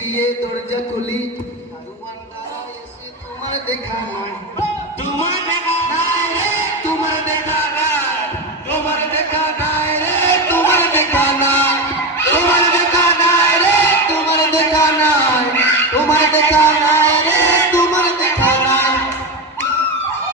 গিয়ে দরজা খুলি তোমার দেখা নাই, তোমার দেখা নাই রে, তোমার দেখা নাই, তোমার দেখা নাই রে, তোমার দেখা নাই, তোমার দেখা নাই রে, তোমার দেখা নাই, তোমার দেখা নাই।